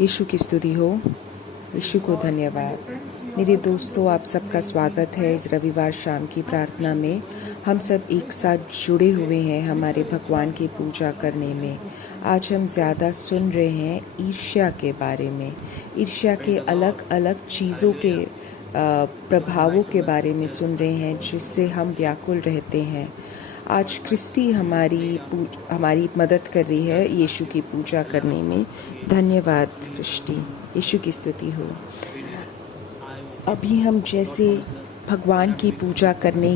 यीशु की स्तुति हो। यीशु को धन्यवाद। मेरे दोस्तों, आप सबका स्वागत है इस रविवार शाम की प्रार्थना में। हम सब एक साथ जुड़े हुए हैं हमारे भगवान की पूजा करने में। आज हम ज़्यादा सुन रहे हैं ईर्ष्या के बारे में, ईर्ष्या के अलग अलग चीज़ों के प्रभावों के बारे में सुन रहे हैं जिससे हम व्याकुल रहते हैं। आज क्रिस्टी हमारी मदद कर रही है यीशु की पूजा करने में। धन्यवाद क्रिस्टी, यीशु की स्तुति हो। अभी हम जैसे भगवान की पूजा करने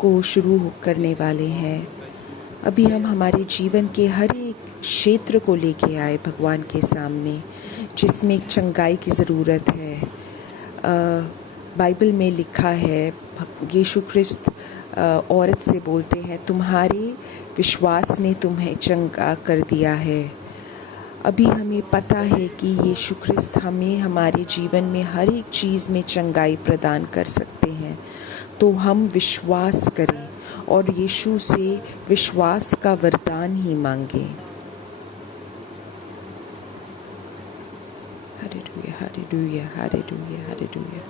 को शुरू करने वाले हैं। अभी हम हमारे जीवन के हर एक क्षेत्र को लेके आए भगवान के सामने जिसमें चंगाई की ज़रूरत है। बाइबल में लिखा है, यीशु ख्रिस्त औरत से बोलते हैं, तुम्हारे विश्वास ने तुम्हें चंगा कर दिया है। अभी हमें पता है कि यीशु ख्रिस्त हमें हमारे जीवन में हर एक चीज़ में चंगाई प्रदान कर सकते हैं। तो हम विश्वास करें और यीशु से विश्वास का वरदान ही मांगे। Hallelujah, hallelujah, hallelujah, hallelujah.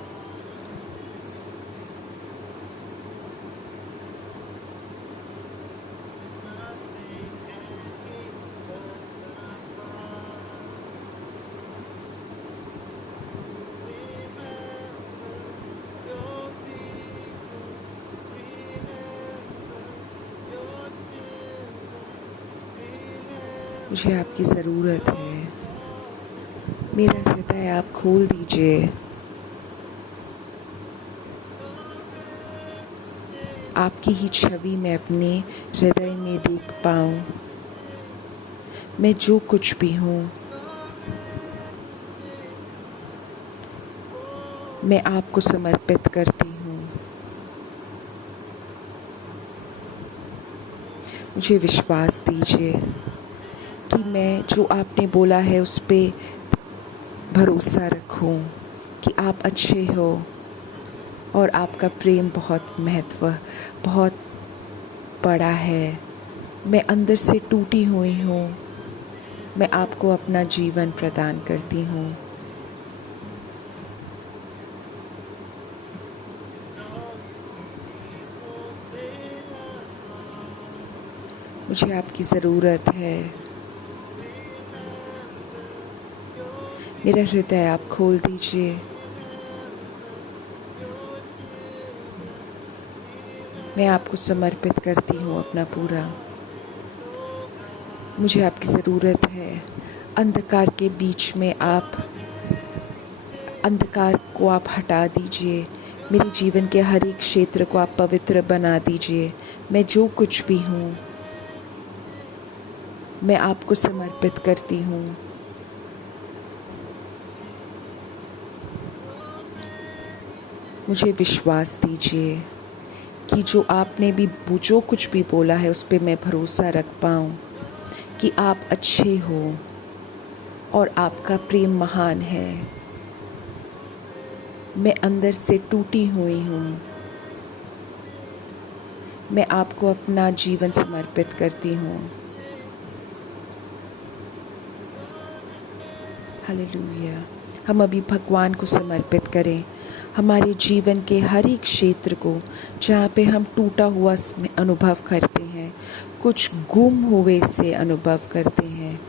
मुझे आपकी ज़रूरत है। मेरा हृदय आप खोल दीजिए। आपकी ही छवि मैं अपने हृदय में देख पाऊँ। मैं जो कुछ भी हूँ, मैं आपको समर्पित करती हूँ। मुझे विश्वास दीजिए कि मैं जो आपने बोला है उस पे भरोसा रखूं कि आप अच्छे हो और आपका प्रेम बहुत बड़ा है। मैं अंदर से टूटी हुई हूँ। मैं आपको अपना जीवन प्रदान करती हूँ। मुझे आपकी ज़रूरत है। मेरा हृदय आप खोल दीजिए। मैं आपको समर्पित करती हूँ अपना पूरा। मुझे आपकी ज़रूरत है। अंधकार के बीच में अंधकार को आप हटा दीजिए। मेरे जीवन के हर एक क्षेत्र को आप पवित्र बना दीजिए। मैं जो कुछ भी हूँ, मैं आपको समर्पित करती हूँ। मुझे विश्वास दीजिए कि जो कुछ भी बोला है उस पे मैं भरोसा रख पाऊँ कि आप अच्छे हो और आपका प्रेम महान है। मैं अंदर से टूटी हुई हूँ। मैं आपको अपना जीवन समर्पित करती हूँ। हालेलुया। हम अभी भगवान को समर्पित करें हमारे जीवन के हर एक क्षेत्र को जहाँ पे हम टूटा हुआ अनुभव करते हैं, कुछ गुम हुए से अनुभव करते हैं।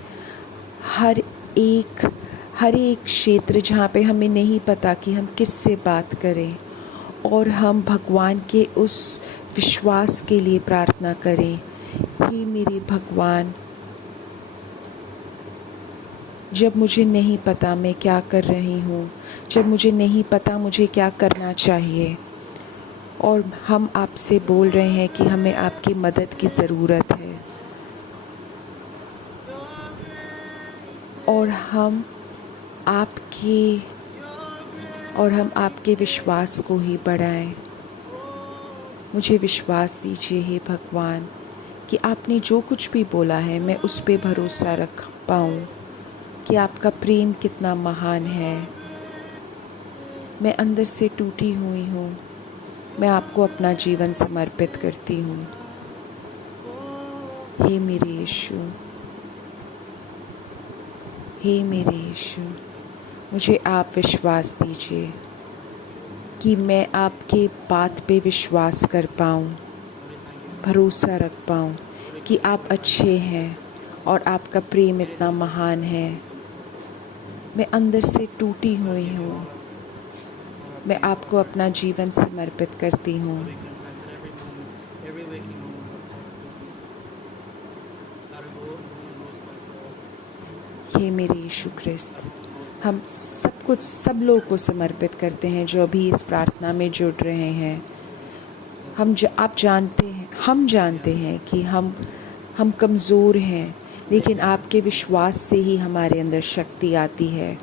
हर एक क्षेत्र जहाँ पे हमें नहीं पता कि हम किससे बात करें, और हम भगवान के उस विश्वास के लिए प्रार्थना करें। हे मेरे भगवान, जब मुझे नहीं पता मैं क्या कर रही हूँ, जब मुझे नहीं पता मुझे क्या करना चाहिए, और हम आपसे बोल रहे हैं कि हमें आपकी मदद की ज़रूरत है, और हम आपके विश्वास को ही बढ़ाएं। मुझे विश्वास दीजिए हे भगवान कि आपने जो कुछ भी बोला है मैं उस पे भरोसा रख पाऊँ कि आपका प्रेम कितना महान है। मैं अंदर से टूटी हुई हूँ। मैं आपको अपना जीवन समर्पित करती हूँ। हे मेरे यीशु, हे मेरे यीशु, मुझे आप विश्वास दीजिए कि मैं आपके बात पे विश्वास कर पाऊँ, भरोसा रख पाऊँ कि आप अच्छे हैं और आपका प्रेम इतना महान है। मैं अंदर से टूटी हुई हूँ, मैं आपको अपना जीवन समर्पित करती हूँ। हे मेरे यीशु ख्रिस्त, हम सब कुछ सब लोगों को समर्पित करते हैं जो अभी इस प्रार्थना में जुड़ रहे हैं। आप जानते हैं, हम जानते हैं कि हम कमज़ोर हैं, लेकिन आपके विश्वास से ही हमारे अंदर शक्ति आती है।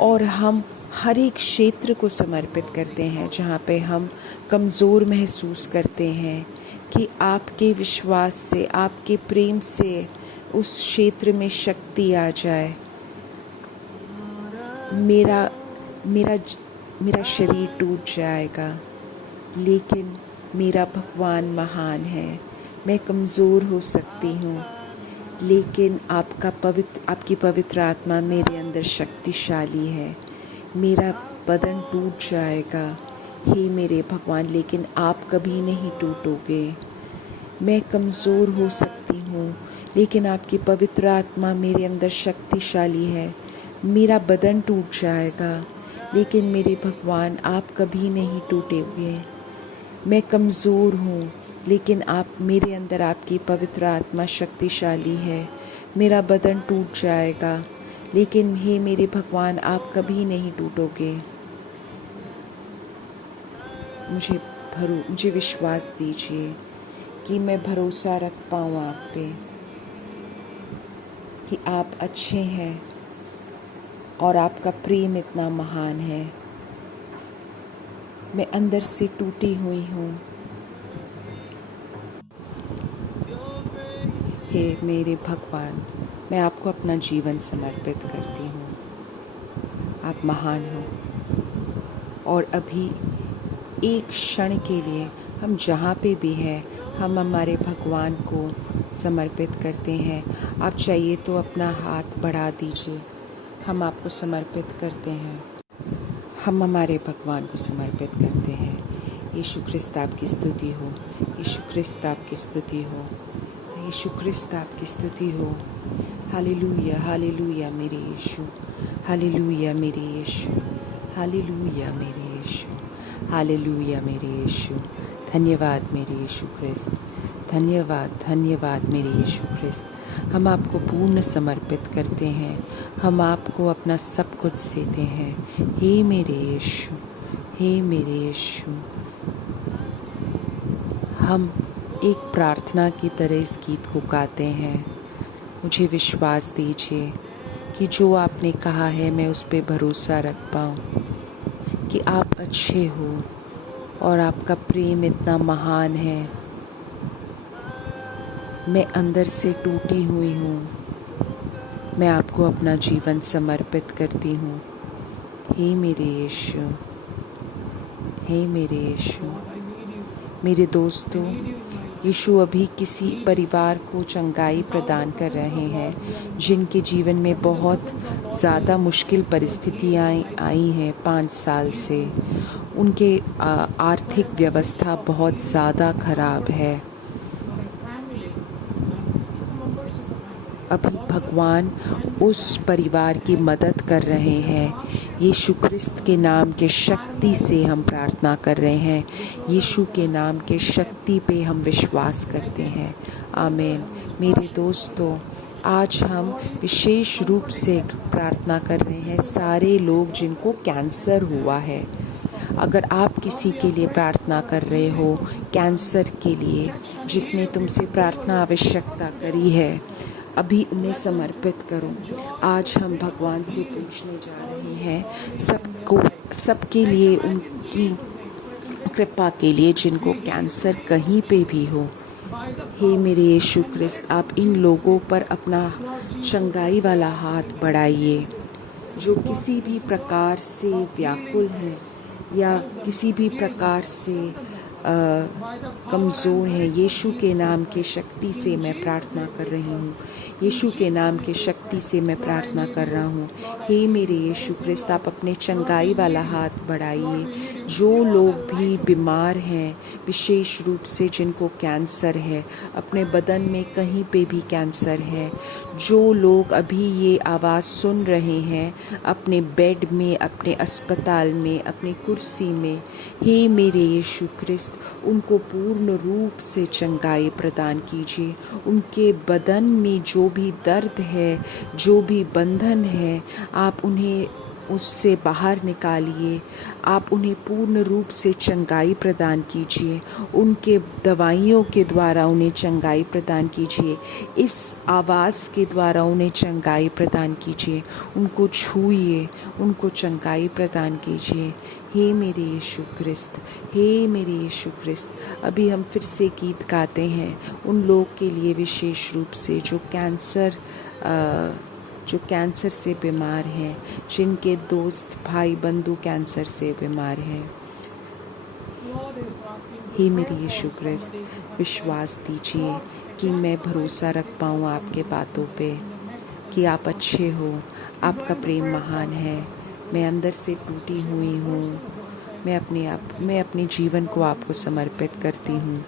और हम हर एक क्षेत्र को समर्पित करते हैं जहाँ पे हम कमज़ोर महसूस करते हैं कि आपके विश्वास से, आपके प्रेम से उस क्षेत्र में शक्ति आ जाए। मेरा शरीर टूट जाएगा, लेकिन मेरा भगवान महान है। मैं कमज़ोर हो सकती हूँ, लेकिन आपकी पवित्र आत्मा मेरे अंदर शक्तिशाली है। मेरा बदन टूट जाएगा, हे मेरे भगवान, लेकिन आप कभी नहीं टूटोगे। मैं कमज़ोर हो सकती हूँ, लेकिन आपकी पवित्र आत्मा मेरे अंदर शक्तिशाली है। मेरा बदन टूट जाएगा, लेकिन मेरे भगवान आप कभी नहीं टूटोगे। मैं कमज़ोर हूँ, लेकिन मेरे अंदर आपकी पवित्र आत्मा शक्तिशाली है। मेरा बदन टूट जाएगा, लेकिन हे मेरे भगवान आप कभी नहीं टूटोगे। मुझे विश्वास दीजिए कि मैं भरोसा रख पाऊँ आप पे कि आप अच्छे हैं और आपका प्रेम इतना महान है। मैं अंदर से टूटी हुई हूँ। हे मेरे भगवान, मैं आपको अपना जीवन समर्पित करती हूँ। आप महान हो। और अभी एक क्षण के लिए हम जहाँ पे भी हैं, हम हमारे भगवान को समर्पित करते हैं। आप चाहिए तो अपना हाथ बढ़ा दीजिए, हम आपको समर्पित करते हैं। हम हमारे भगवान को समर्पित करते हैं। यीशु ख्रिस्त आपकी स्तुति हो, यीशु ख्रिस्त आपकी स्तुति हो, यीशु ख्रिस्त आपकी स्तुति हो। हालेलुया, हालेलुया मेरे यीशु, हालेलुया मेरे यीशु, हालेलुया मेरे यीशु, हालेलुया मेरे यीशु। धन्यवाद मेरे यीशु ख्रिस्त, धन्यवाद, धन्यवाद मेरे यीशु ख्रिस्त। हम आपको पूर्ण समर्पित करते हैं, हम आपको अपना सब कुछ देते हैं। हे मेरे यीशु, हे मेरे यीशु। हम एक प्रार्थना की तरह इस गीत को गाते हैं। मुझे विश्वास दीजिए कि जो आपने कहा है मैं उस पर भरोसा रख पाऊँ कि आप अच्छे हो और आपका प्रेम इतना महान है। मैं अंदर से टूटी हुई हूँ, मैं आपको अपना जीवन समर्पित करती हूँ। हे मेरे यीशु, हे मेरे यीशु। मेरे दोस्तों, यीशु अभी किसी परिवार को चंगाई प्रदान कर रहे हैं जिनके जीवन में बहुत ज़्यादा मुश्किल परिस्थितियाँ आई हैं 5 साल से। उनके आर्थिक व्यवस्था बहुत ज़्यादा खराब है। अभी भगवान उस परिवार की मदद कर रहे हैं। यीशु ख्रिस्त के नाम के शक्ति से हम प्रार्थना कर रहे हैं। यीशु के नाम के शक्ति पे हम विश्वास करते हैं। आमीन। मेरे दोस्तों, आज हम विशेष रूप से प्रार्थना कर रहे हैं सारे लोग जिनको कैंसर हुआ है। अगर आप किसी के लिए प्रार्थना कर रहे हो कैंसर के लिए, जिसने तुमसे प्रार्थना आवश्यकता करी है, अभी उन्हें समर्पित करो। आज हम भगवान से पूछने जा रहे हैं सबके लिए, उनकी कृपा के लिए जिनको कैंसर कहीं पे भी हो। हे मेरे यीशु ख्रिस्त, आप इन लोगों पर अपना चंगाई वाला हाथ बढ़ाइए जो किसी भी प्रकार से व्याकुल हैं या किसी भी प्रकार से कमज़ोर हैं। यीशु के नाम के शक्ति से मैं प्रार्थना कर रही हूँ। यीशु के नाम के शक्ति विनती से मैं प्रार्थना कर रहा हूँ। हे मेरे यीशु क्रिस्त, आप अपने चंगाई वाला हाथ बढ़ाइए। जो लोग भी बीमार हैं, विशेष रूप से जिनको कैंसर है, अपने बदन में कहीं पे भी कैंसर है, जो लोग अभी ये आवाज़ सुन रहे हैं अपने बेड में, अपने अस्पताल में, अपनी कुर्सी में, हे मेरे यीशु क्रिस्त, उनको पूर्ण रूप से चंगाई प्रदान कीजिए। उनके बदन में जो भी दर्द है, जो भी बंधन है, आप उन्हें उससे बाहर निकालिए। आप उन्हें पूर्ण रूप से चंगाई प्रदान कीजिए। उनके दवाइयों के द्वारा उन्हें चंगाई प्रदान कीजिए। इस आवाज़ के द्वारा उन्हें चंगाई प्रदान कीजिए। उनको छूइए, उनको चंगाई प्रदान कीजिए। हे मेरे यीशु क्रिस्त, हे मेरे यीशु क्रिस्त, अभी हम फिर से गीत गाते हैं उन लोग के लिए, विशेष रूप से जो कैंसर से बीमार हैं, जिनके दोस्त भाई बंधु कैंसर से बीमार हैं। हे मेरे यीशु क्रिस्त, विश्वास दीजिए कि मैं भरोसा रख पाऊँ आपके बातों पे, कि आप अच्छे हो, आपका प्रेम महान है। मैं अंदर से टूटी हुई हूँ। मैं अपने जीवन को आपको समर्पित करती हूँ।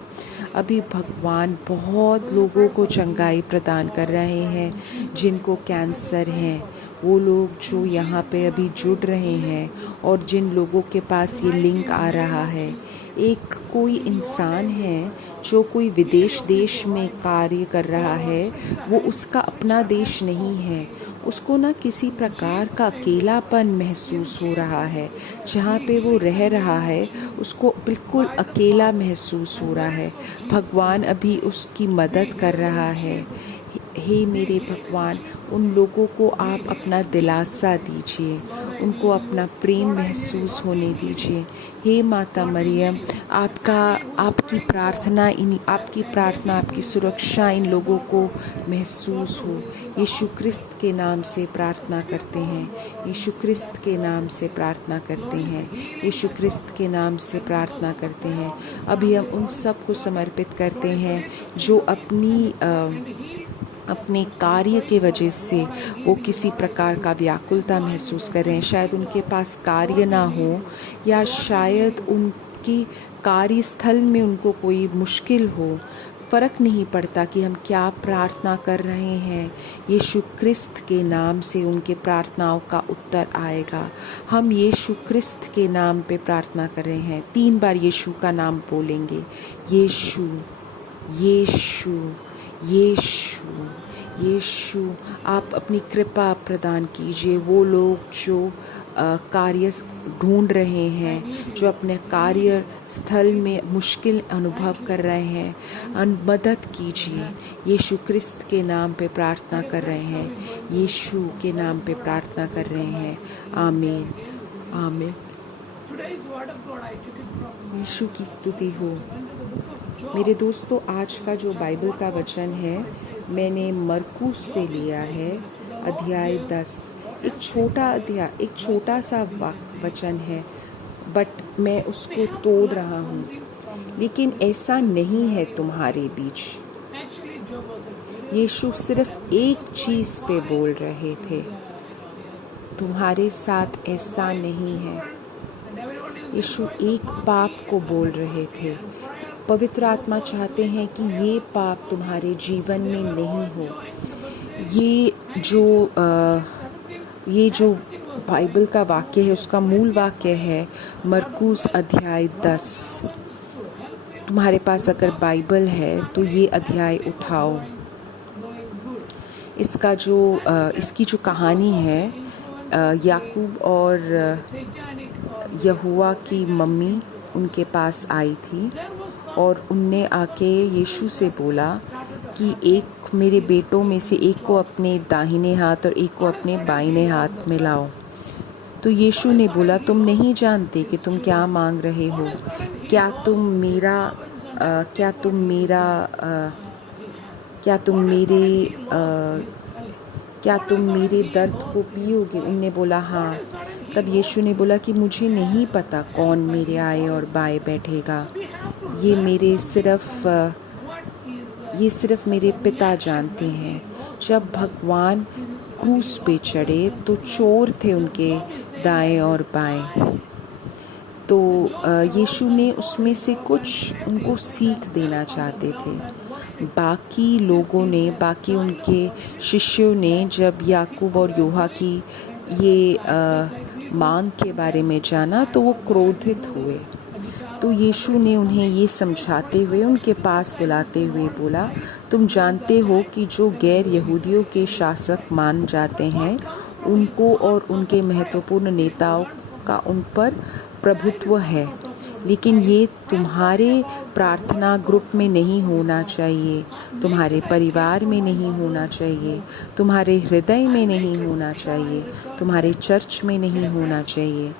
अभी भगवान बहुत लोगों को चंगाई प्रदान कर रहे हैं जिनको कैंसर है। वो लोग जो यहाँ पे अभी जुड़ रहे हैं और जिन लोगों के पास ये लिंक आ रहा है, एक कोई इंसान है जो कोई विदेश देश में कार्य कर रहा है, वो उसका अपना देश नहीं है। उसको ना किसी प्रकार का अकेलापन महसूस हो रहा है। जहाँ पे वो रह रहा है उसको बिल्कुल अकेला महसूस हो रहा है। भगवान अभी उसकी मदद कर रहा है। हे मेरे भगवान, उन लोगों को आप अपना दिलासा दीजिए, उनको अपना प्रेम महसूस होने दीजिए। हे माता मरियम, आपकी प्रार्थना, आपकी सुरक्षा इन लोगों को महसूस हो। यीशु क्रिस्त के नाम से प्रार्थना करते हैं, यीशु क्रिस्त के नाम से प्रार्थना करते हैं, यीशु क्रिस्त के नाम से प्रार्थना करते हैं। अभी हम उन सब को समर्पित करते हैं जो अपने कार्य के वजह से वो किसी प्रकार का व्याकुलता महसूस कर रहे हैं। शायद उनके पास कार्य ना हो, या शायद उनकी कार्यस्थल में उनको कोई मुश्किल हो। फ़र्क नहीं पड़ता कि हम क्या प्रार्थना कर रहे हैं, यीशु क्रिस्त के नाम से उनके प्रार्थनाओं का उत्तर आएगा। हम यीशु क्रिस्त के नाम पे प्रार्थना कर रहे हैं। 3 बार यीशु का नाम बोलेंगे। यीशु, यीशु, यीशु, यीशु, आप अपनी कृपा प्रदान कीजिए। वो लोग जो कार्य ढूंढ रहे हैं, जो अपने कार्य स्थल में मुश्किल अनुभव कर रहे हैं, मदद कीजिए। यीशु क्रिस्त के नाम पे प्रार्थना कर रहे हैं, यीशु के नाम पे प्रार्थना कर रहे हैं। आमीन, आमीन। यीशु की स्तुति हो। मेरे दोस्तों, आज का जो बाइबल का वचन है मैंने मरकुस से लिया है, अध्याय 10। एक छोटा सा वचन है, बट मैं उसको तोड़ रहा हूँ। लेकिन ऐसा नहीं है तुम्हारे बीच। यीशु सिर्फ एक चीज़ पे बोल रहे थे, तुम्हारे साथ ऐसा नहीं है। यीशु एक पाप को बोल रहे थे। पवित्र आत्मा चाहते हैं कि ये पाप तुम्हारे जीवन में नहीं हो। ये जो बाइबल का वाक्य है, उसका मूल वाक्य है मरकुस अध्याय 10। तुम्हारे पास अगर बाइबल है तो ये अध्याय उठाओ। इसकी जो कहानी है, याकूब और यहोवा की मम्मी उनके पास आई थी और उनने आके यीशु से बोला कि एक मेरे बेटों में से एक को अपने दाहिने हाथ और एक को अपने बाइने हाथ में लाओ। तो यीशु ने बोला, तुम नहीं जानते कि तुम क्या मांग रहे हो। क्या तुम मेरे दर्द को पियोगे? उनने बोला हाँ। तब यीशु ने बोला कि मुझे नहीं पता कौन मेरे आए और बाएं बैठेगा। ये सिर्फ मेरे पिता जानते हैं। जब भगवान क्रूस पे चढ़े तो चोर थे उनके दाएं और बाएं। तो यीशु ने उसमें से कुछ उनको सीख देना चाहते थे। बाकी लोगों ने, बाकी उनके शिष्यों ने जब याकूब और यूहन्ना की ये मांग के बारे में जाना तो वो क्रोधित हुए। तो यीशु ने उन्हें ये समझाते हुए उनके पास बुलाते हुए बोला, तुम जानते हो कि जो गैर यहूदियों के शासक मान जाते हैं उनको और उनके महत्वपूर्ण नेताओं का उन पर प्रभुत्व है, लेकिन ये तुम्हारे प्रार्थना ग्रुप में नहीं होना चाहिए, तुम्हारे परिवार में नहीं होना चाहिए, तुम्हारे हृदय में नहीं होना चाहिए, तुम्हारे चर्च में नहीं होना चाहिए।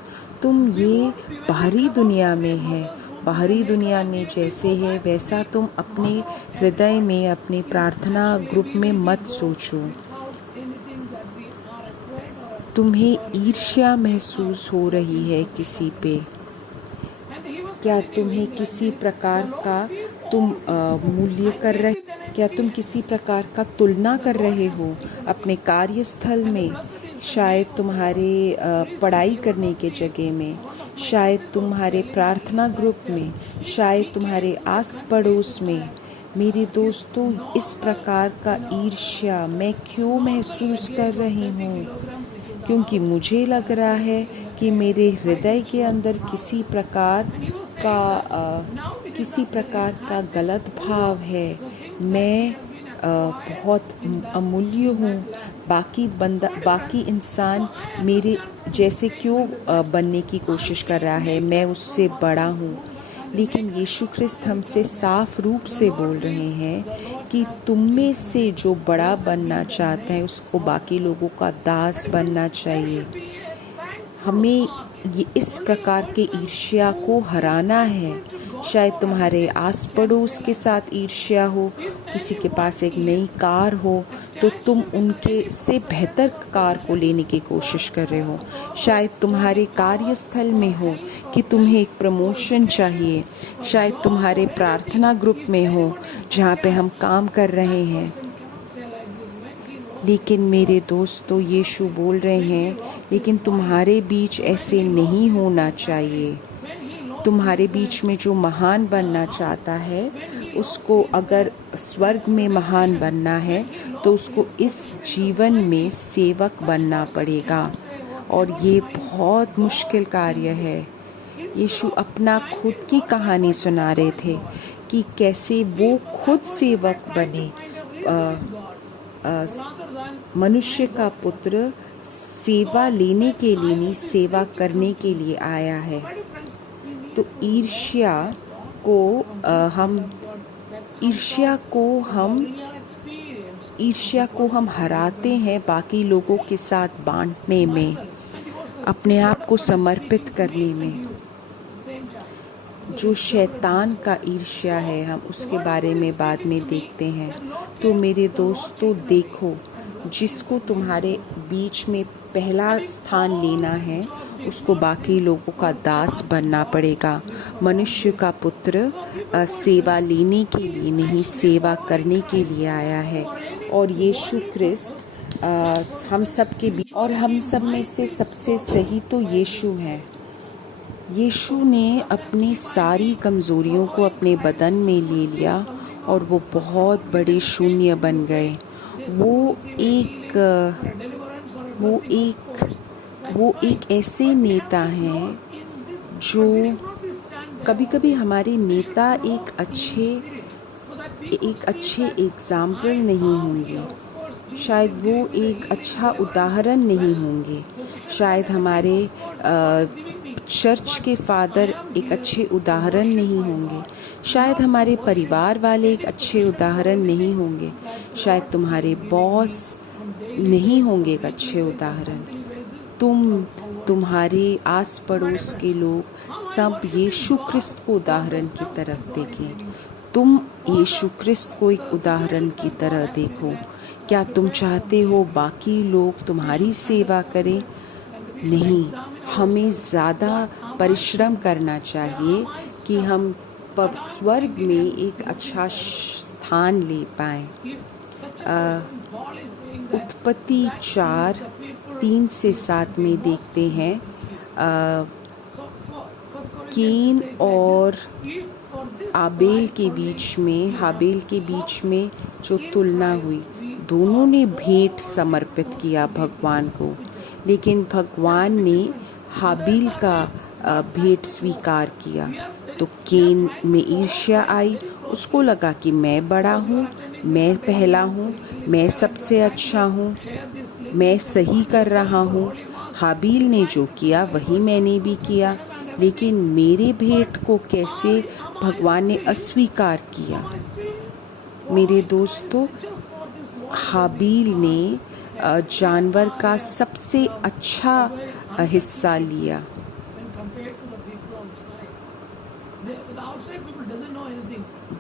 तुम ये बाहरी दुनिया में है, बाहरी दुनिया में जैसे है वैसा तुम अपने हृदय में, अपने प्रार्थना ग्रुप में मत सोचो। तुम्हें ईर्ष्या महसूस हो रही है किसी पे, क्या तुम्हें किसी प्रकार का मूल्य कर रहे, क्या तुम किसी प्रकार का तुलना कर रहे हो अपने कार्यस्थल में, शायद तुम्हारे पढ़ाई करने के जगह में, शायद तुम्हारे प्रार्थना ग्रुप में, शायद तुम्हारे आस पड़ोस में। मेरे दोस्तों, इस प्रकार का ईर्ष्या मैं क्यों महसूस कर रही हूँ? क्योंकि मुझे लग रहा है कि मेरे हृदय के अंदर किसी प्रकार का गलत भाव है। मैं बहुत अमूल्य हूँ। बाकी इंसान मेरे जैसे क्यों बनने की कोशिश कर रहा है, मैं उससे बड़ा हूँ। लेकिन यीशु ख्रिस्त हमसे साफ रूप से बोल रहे हैं कि तुम में से जो बड़ा बनना चाहता है उसको बाकी लोगों का दास बनना चाहिए। हमें ये इस प्रकार के ईर्ष्या को हराना है। शायद तुम्हारे आस पड़ोस के साथ ईर्ष्या हो, किसी के पास एक नई कार हो तो तुम उनके से बेहतर कार को लेने की कोशिश कर रहे हो। शायद तुम्हारे कार्यस्थल में हो कि तुम्हें एक प्रमोशन चाहिए। शायद तुम्हारे प्रार्थना ग्रुप में हो जहाँ पे हम काम कर रहे हैं। लेकिन मेरे दोस्तों, यीशु बोल रहे हैं, लेकिन तुम्हारे बीच ऐसे नहीं होना चाहिए। तुम्हारे बीच में जो महान बनना चाहता है उसको, अगर स्वर्ग में महान बनना है तो उसको इस जीवन में सेवक बनना पड़ेगा, और ये बहुत मुश्किल कार्य है। यीशु अपना खुद की कहानी सुना रहे थे कि कैसे वो खुद सेवक बने। मनुष्य का पुत्र सेवा लेने के लिए नहीं, सेवा करने के लिए आया है। तो ईर्ष्या को हम हराते हैं बाकी लोगों के साथ बांटने में, अपने आप को समर्पित करने में। जो शैतान का ईर्ष्या है, हम उसके बारे में बाद में देखते हैं। तो मेरे दोस्तों, देखो, जिसको तुम्हारे बीच में पहला स्थान लेना है उसको बाकी लोगों का दास बनना पड़ेगा। मनुष्य का पुत्र सेवा लेने के लिए नहीं, सेवा करने के लिए आया है। और यीशु ख्रिस्त हम सब के बीच, और हम सब में से सबसे सही तो यीशु है। यीशु ने अपनी सारी कमज़ोरियों को अपने बदन में ले लिया और वो बहुत बड़े शून्य बन गए। वो एक ऐसे नेता हैं जो कभी-कभी हमारे नेता एक अच्छे एग्जाम्पल नहीं होंगे, शायद वो एक अच्छा उदाहरण नहीं होंगे, शायद हमारे चर्च के फादर एक अच्छे उदाहरण नहीं होंगे, शायद हमारे परिवार वाले एक अच्छे उदाहरण नहीं होंगे, शायद तुम्हारे बॉस नहीं होंगे एक अच्छे उदाहरण। तुम्हारे आस पड़ोस के लोग सब यीशु ख्रिस्त को उदाहरण की तरफ देखें। तुम यीशु ख्रिस्त को एक उदाहरण की तरह देखो। क्या तुम चाहते हो बाकी लोग तुम्हारी सेवा करें? नहीं, हमें ज़्यादा परिश्रम करना चाहिए कि हम स्वर्ग में एक अच्छा स्थान ले पाएं। उत्पत्ति 4:3-7 में देखते हैं केन और हाबेल के बीच में जो तुलना हुई, दोनों ने भेंट समर्पित किया भगवान को, लेकिन भगवान ने हाबील का भेंट स्वीकार किया। तो केन में ईर्ष्या आई, उसको लगा कि मैं बड़ा हूँ, मैं पहला हूँ, मैं सबसे अच्छा हूँ, मैं सही कर रहा हूँ। हाबील ने जो किया वही मैंने भी किया, लेकिन मेरे भेंट को कैसे भगवान ने अस्वीकार किया। मेरे दोस्तों, हाबील ने जानवर का सबसे अच्छा हिस्सा लिया।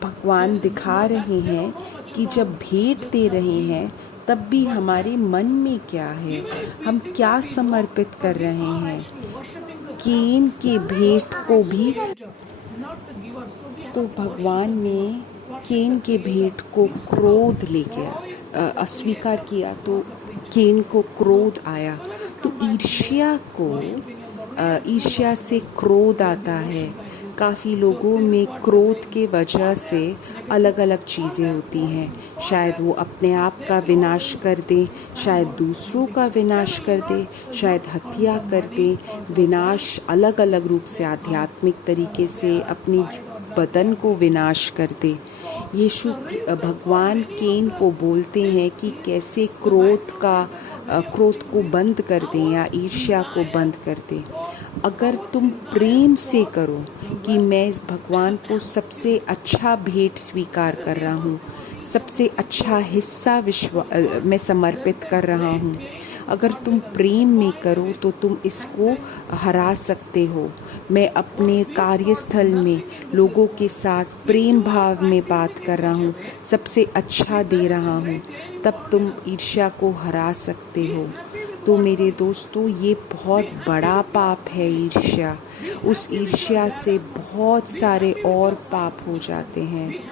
भगवान दिखा रहे हैं कि जब भेंट दे रहे हैं तब भी हमारे मन में क्या है, हम क्या समर्पित कर रहे हैं। केन के भेंट को भी तो भगवान ने केन के भेंट को क्रोध ले गया, अस्वीकार किया, तो केन को क्रोध आया। तो ईर्ष्या से क्रोध आता है। काफ़ी लोगों में क्रोध के वजह से अलग अलग चीज़ें होती हैं। शायद वो अपने आप का विनाश कर दें, शायद दूसरों का विनाश कर दें, शायद हत्या कर दें, विनाश अलग अलग रूप से, आध्यात्मिक तरीके से अपनी बदन को विनाश कर दे। यीशु भगवान केन को बोलते हैं कि कैसे क्रोध को बंद कर दें या ईर्ष्या को बंद कर दें। अगर तुम प्रेम से करो कि मैं भगवान को सबसे अच्छा भेंट स्वीकार कर रहा हूँ, सबसे अच्छा हिस्सा मैं समर्पित कर रहा हूँ, अगर तुम प्रेम में करो तो तुम इसको हरा सकते हो। मैं अपने कार्यस्थल में लोगों के साथ प्रेम भाव में बात कर रहा हूँ, सबसे अच्छा दे रहा हूँ, तब तुम ईर्ष्या को हरा सकते हो। तो मेरे दोस्तों, ये बहुत बड़ा पाप है ईर्ष्या। उस ईर्ष्या से बहुत सारे और पाप हो जाते हैं,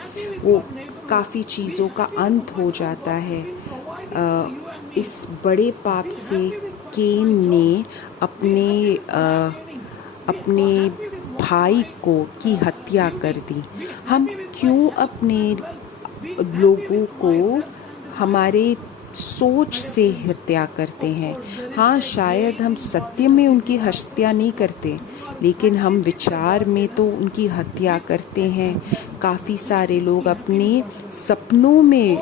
वो काफ़ी चीज़ों का अंत हो जाता है। इस बड़े पाप से केन ने अपने भाई की हत्या कर दी। हम क्यों अपने लोगों को हमारे सोच से हत्या करते हैं? हाँ, शायद हम सत्य में उनकी हत्या नहीं करते, लेकिन हम विचार में तो उनकी हत्या करते हैं। काफ़ी सारे लोग अपने सपनों में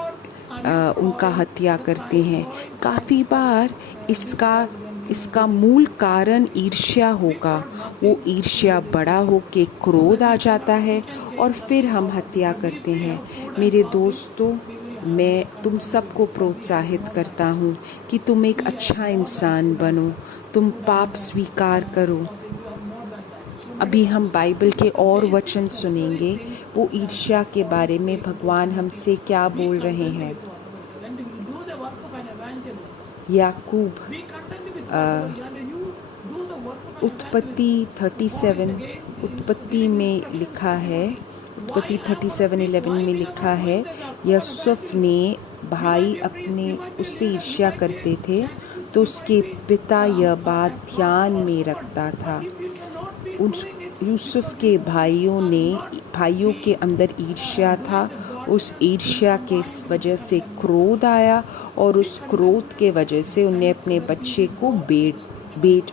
उनका हत्या करते हैं। काफ़ी बार इसका मूल कारण ईर्ष्या होगा। वो ईर्ष्या बड़ा होके क्रोध आ जाता है और फिर हम हत्या करते हैं। मेरे दोस्तों, मैं तुम सबको प्रोत्साहित करता हूँ कि तुम एक अच्छा इंसान बनो, तुम पाप स्वीकार करो। अभी हम बाइबल के और वचन सुनेंगे, वो ईर्ष्या के बारे में भगवान हमसे क्या बोल रहे हैं। याकूब उत्पत्ति 37:11 में लिखा है, यूसुफ ने भाई अपने उससे ईर्ष्या करते थे तो उसके पिता यह बात ध्यान में रखता था। यूसुफ के भाइयों के अंदर ईर्ष्या था। उस ईर्ष्या के वजह से क्रोध आया और उस क्रोध के वजह से उन्हें अपने बच्चे को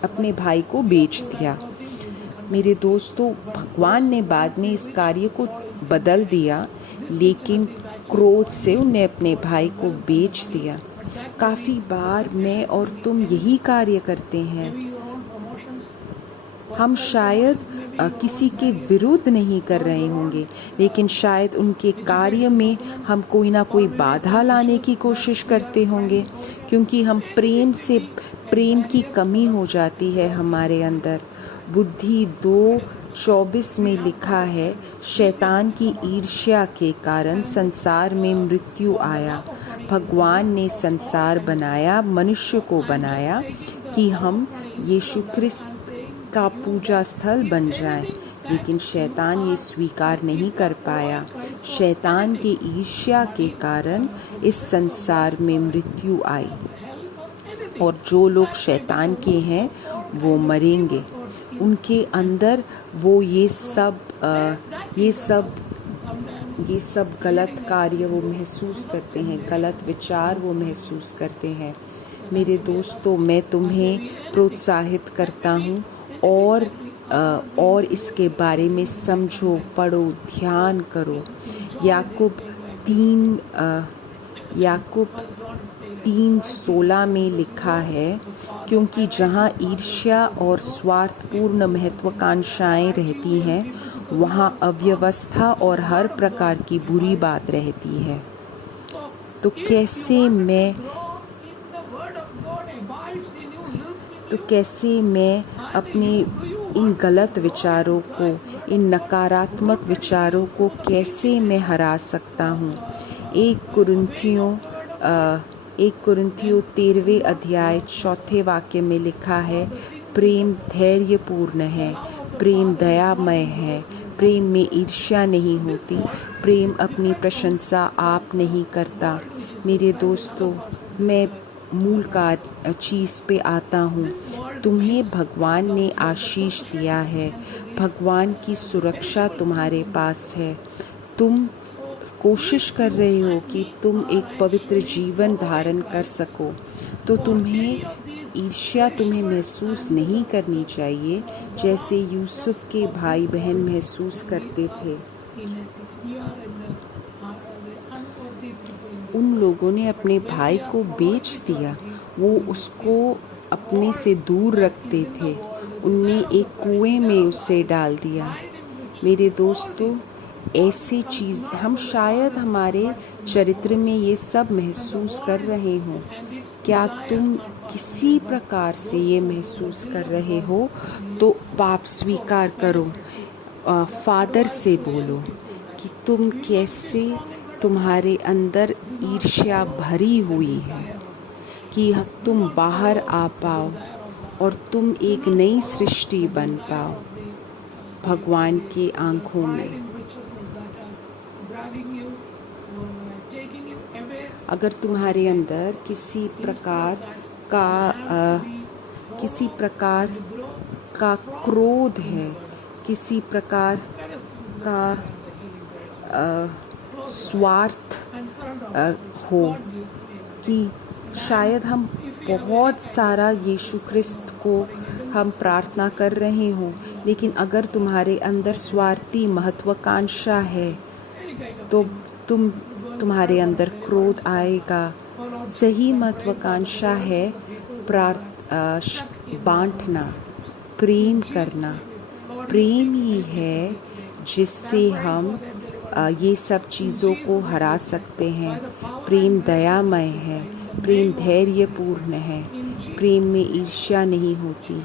अपने भाई को बेच दिया। मेरे दोस्तों, भगवान ने बाद में इस कार्य को बदल दिया, लेकिन क्रोध से उन्हें अपने भाई को बेच दिया। काफ़ी बार मैं और तुम यही कार्य करते हैं। हम शायद किसी के विरुद्ध नहीं कर रहे होंगे, लेकिन शायद उनके कार्य में हम कोई ना कोई बाधा लाने की कोशिश करते होंगे, क्योंकि हम प्रेम की कमी हो जाती है हमारे अंदर। बुद्धि 2:24 में लिखा है, शैतान की ईर्ष्या के कारण संसार में मृत्यु आया। भगवान ने संसार बनाया, मनुष्य को बनाया कि हम यीशु ख्रिस्त का पूजा स्थल बन जाए, लेकिन शैतान ये स्वीकार नहीं कर पाया। शैतान के ईर्ष्या के कारण इस संसार में मृत्यु आई, और जो लोग शैतान के हैं वो मरेंगे। उनके अंदर वो ये सब गलत कार्य वो महसूस करते हैं, गलत विचार वो महसूस करते हैं। मेरे दोस्तों, मैं तुम्हें प्रोत्साहित करता हूँ और इसके बारे में समझो, पढ़ो, ध्यान करो। याकूब 3:16 में लिखा है, क्योंकि जहाँ ईर्ष्या और स्वार्थपूर्ण महत्वाकांक्षाएं रहती हैं, वहाँ अव्यवस्था और हर प्रकार की बुरी बात रहती है। तो कैसे मैं अपने इन गलत विचारों को, इन नकारात्मक विचारों को कैसे मैं हरा सकता हूँ? 1 कुरिन्थियों 13वें अध्याय 4 वाक्य में लिखा है, प्रेम धैर्यपूर्ण है, प्रेम दयामय है, प्रेम में ईर्ष्या नहीं होती, प्रेम अपनी प्रशंसा आप नहीं करता। मेरे दोस्तों, मैं मूल चीज़ पे आता हूँ। तुम्हें भगवान ने आशीष दिया है, भगवान की सुरक्षा तुम्हारे पास है। तुम कोशिश कर रहे हो कि तुम एक पवित्र जीवन धारण कर सको, तो तुम्हें ईर्ष्या महसूस नहीं करनी चाहिए, जैसे यूसुफ के भाई बहन महसूस करते थे। उन लोगों ने अपने भाई को बेच दिया, वो उसको अपने से दूर रखते थे, उनने एक कुएं में उसे डाल दिया। मेरे दोस्तों, ऐसी चीज़ हम शायद हमारे चरित्र में ये सब महसूस कर रहे हों। क्या तुम किसी प्रकार से ये महसूस कर रहे हो, तो पाप स्वीकार करो। फादर से बोलो कि तुम कैसे, तुम्हारे अंदर ईर्ष्या भरी हुई है, कि तुम बाहर आ पाओ और तुम एक नई सृष्टि बन पाओ भगवान की आंखों में। अगर तुम्हारे अंदर किसी प्रकार का क्रोध है, किसी प्रकार का स्वार्थ हो, कि शायद हम बहुत सारा यीशु ख्रिस्त को हम प्रार्थना कर रहे हों, लेकिन अगर तुम्हारे अंदर स्वार्थी महत्वाकांक्षा है, तो तुम्हारे अंदर क्रोध आएगा। सही महत्वाकांक्षा है बांटना, प्रेम करना। प्रेम ही है जिससे हम ये सब चीज़ों को हरा सकते हैं। प्रेम दयामय है, प्रेम धैर्यपूर्ण है, प्रेम में ईर्ष्या नहीं होती।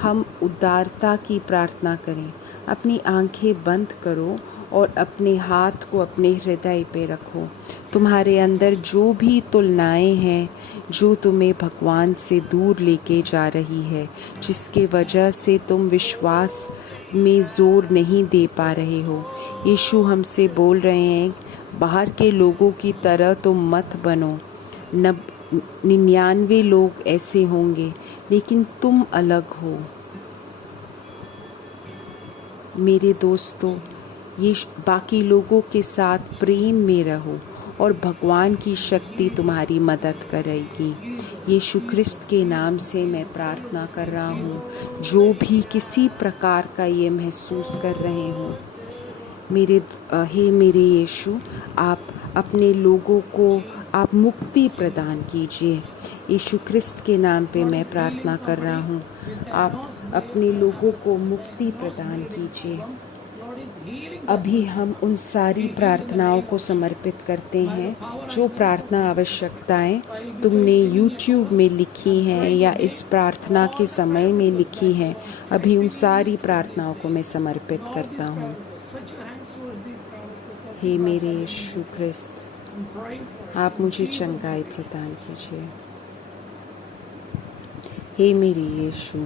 हम उदारता की प्रार्थना करें। अपनी आंखें बंद करो और अपने हाथ को अपने हृदय पे रखो। तुम्हारे अंदर जो भी तुलनाएं हैं, जो तुम्हें भगवान से दूर लेके जा रही है, जिसके वजह से तुम विश्वास में जोर नहीं दे पा रहे हो, यीशु हमसे बोल रहे हैं, बाहर के लोगों की तरह तुम मत बनो। 99 लोग ऐसे होंगे, लेकिन तुम अलग हो। मेरे दोस्तों, ये बाकी लोगों के साथ प्रेम में रहो और भगवान की शक्ति तुम्हारी मदद करेगी। यीशु ख्रिस्त के नाम से मैं प्रार्थना कर रहा हूँ। जो भी किसी प्रकार का ये महसूस कर रहे हो, मेरे यीशु, आप अपने लोगों को आप मुक्ति प्रदान कीजिए। यीशु ख्रिस्त के नाम पे मैं प्रार्थना कर रहा हूँ, आप अपने लोगों को मुक्ति प्रदान कीजिए। अभी हम उन सारी प्रार्थनाओं को समर्पित करते हैं जो प्रार्थना आवश्यकताएं तुमने YouTube में लिखी हैं या इस प्रार्थना के समय में लिखी हैं। अभी उन सारी प्रार्थनाओं को मैं समर्पित करता हूँ। हे मेरे यीशु ख्रिस्त, आप मुझे चंगाई प्रदान कीजिए। हे मेरे यीशु,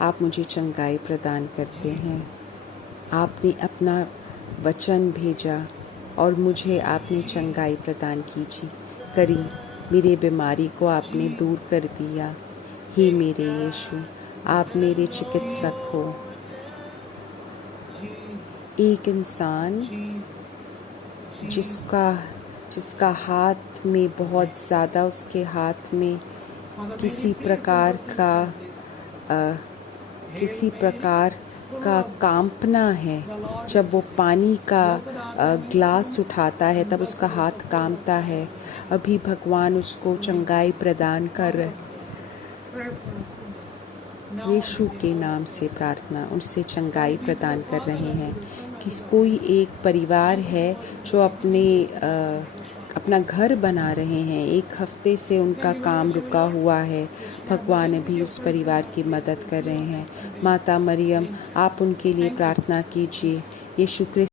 आप मुझे चंगाई प्रदान करते हैं। आपने अपना वचन भेजा और मुझे आपने चंगाई प्रदान करी। मेरे बीमारी को आपने दूर कर दिया। हे मेरे यीशु, आप मेरे चिकित्सक हो। एक इंसान जिसका हाथ में बहुत ज़्यादा, उसके हाथ में किसी प्रकार का कांपना है, जब वो पानी का ग्लास उठाता है तब उसका हाथ कांपता है। अभी भगवान उसको चंगाई प्रदान कर रहे। यीशु के नाम से प्रार्थना, उनसे चंगाई प्रदान कर रहे हैं। कोई एक परिवार है जो अपना घर बना रहे हैं। 1 हफ्ते से उनका काम रुका हुआ है। भगवान अभी उस परिवार की मदद कर रहे हैं। माता मरियम, आप उनके लिए प्रार्थना कीजिए। यीशु क्रिस्त